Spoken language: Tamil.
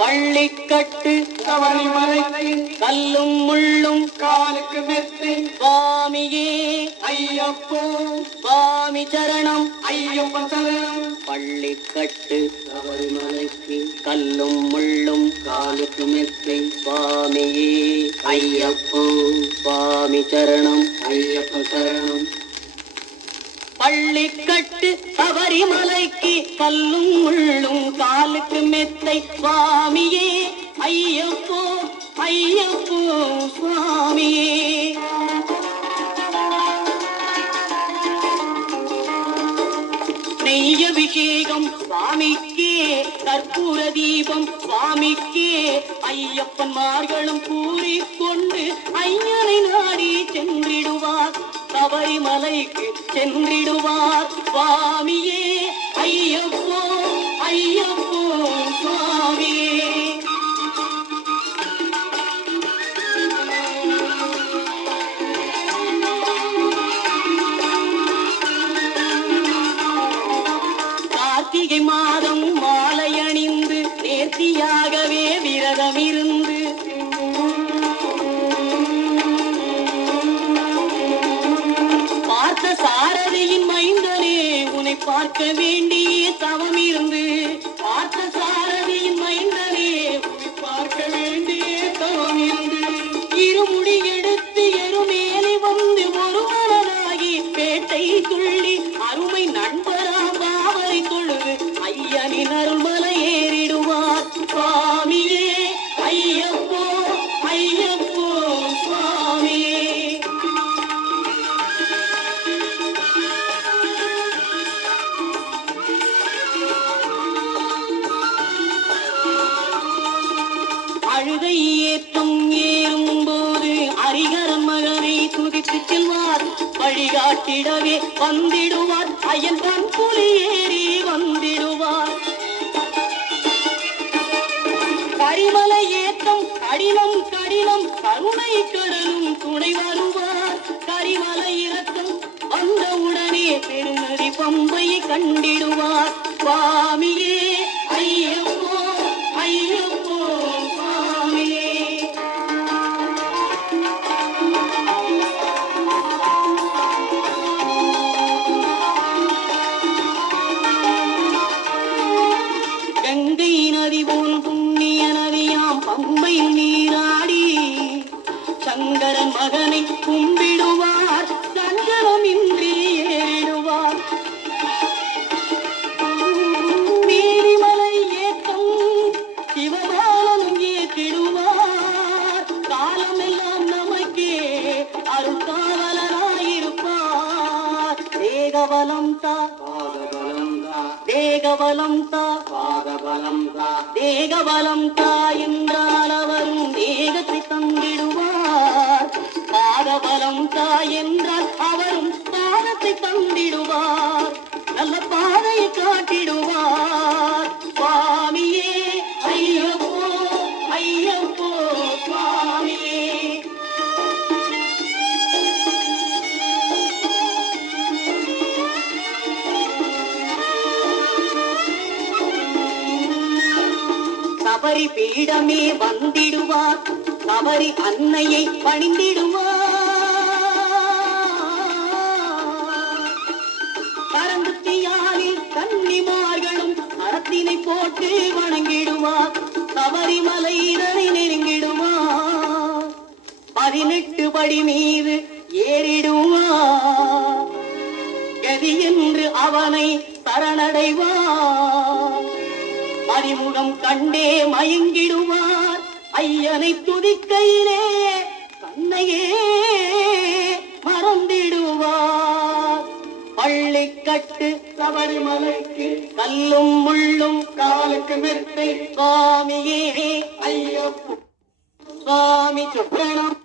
பள்ளிக்கட்டு சபரிமலைக்கு கல்லும் முள்ளும் காலுக்கு மெத்தை சுவாமியே ஐயப்போ சுவாமி சரணம் ஐயப்ப சரணம். பள்ளிக்கட்டு சபரிமலைக்கு கல்லும் முள்ளும் காலுக்கு மெத்தை சுவாமியே ஐயப்போ சுவாமி சரணம் ஐயப்ப சரணம். பள்ளிக்கட்டு சபரிமலைக்கு கல்லும் முள்ளும் காலுக்கு மெத்தை சுவாமியே ஐயப்போ ஐயப்போ சுவாமியே. நெய்யபிஷேகம் சுவாமிக்கே கற்பூர தீபம் சுவாமிக்கே ஐயப்பன்மார்களும் கூறிக்கொண்டு ஐயனை நாடி சென்றிடுவார் சபரிமலைக்கு சென்றிடுவார் சுவாமியே ஐயப்போ ஐயப்போ சுவாமியே. கார்த்திகை மாதம் மாலை அணிந்து நேர்த்தியாகவே விரதம் இருந்து பார்த்த சாரதியின் மைந்தனே உன்னை பார்க்க வேண்டிய தவம் இருந்து பார்த்த சாரதியின் மைந்தனே உன்னை பார்க்க வேண்டிய தவம் இருந்து இருமுடி எடுத்து எருமேலி வந்து ஒரு மனதாகி பேட்டை துள்ளி அருமை நண்பரா பாவரை தொழுது ஐயனின் அருள்மலை ஏறிடுவார் சுவாமியே ஐயப்போ ஐயப்போ சுவாமியே. அழுதை ஏற்றம் ஏறும்போது ஹரிகரன் மகனை துதித்து செல்வார் வழிகாட்டிடவே வந்திடுவார் அயன் பன்புலி ஏறி வந்திடுவார். கரிமலை ஏற்றம் கடினம் கடினம் கருணை கடலும் துணை வருவார். கரிமலை இறக்கம் வந்தவுடனே பெருநதி பம்பை கண்டிடுவார் சுவாமியே ஐயப்போ ஐயப்போ சுவாமியே. கங்கை நதி போல் புண்ணிய நதியாம் பம்பையில் நீராடி சங்கரன் மகனை கும்பிடுவார் சஞ்சலமின்றி ஏறிடுவார். நீரிமலை ஏற்றம் சிவபாலனும் ஏற்றிடுவார். காலமெல்லாம் நமக்கே அருள்காவலராயிருப்பார். தேகபலம் தா தேகபலம் தா தேகபலம் தா என்றால் அவரும் தேகத்தை தந்திடுவார். பாதபலம் தா என்றால் அவரும் பாதத்தை தந்திடுவார். நல்ல பாதையை காட்டிடுவார் சுவாமியே ஐயப்போ ஐயப்போ சுவாமியே. சபரி பீடமே வந்திடுவார் சபரி அன்னையை பணிந்திடுவார். பரந்துத்தியாலில் கன்னிமார்களும் அரத்தினை போட்டு வணங்கிடுவார். சபரிமலை இதனை நெருங்கிடுவார். 18 படி மீது ஏறிடுவார். கதி என்று அவனை சரணடைவார். அறிமுகம் கண்டே மயங்கிடுவார். ஐயனை துதிக்கையிலே தன்னையே மறந்திடுவார். பள்ளிக்கட்டு சபரிமலைக்கு கல்லும் முள்ளும் காலுக்கு மெத்தை சுவாமியே ஐயப்போ சுவாமி சுப்ரணம்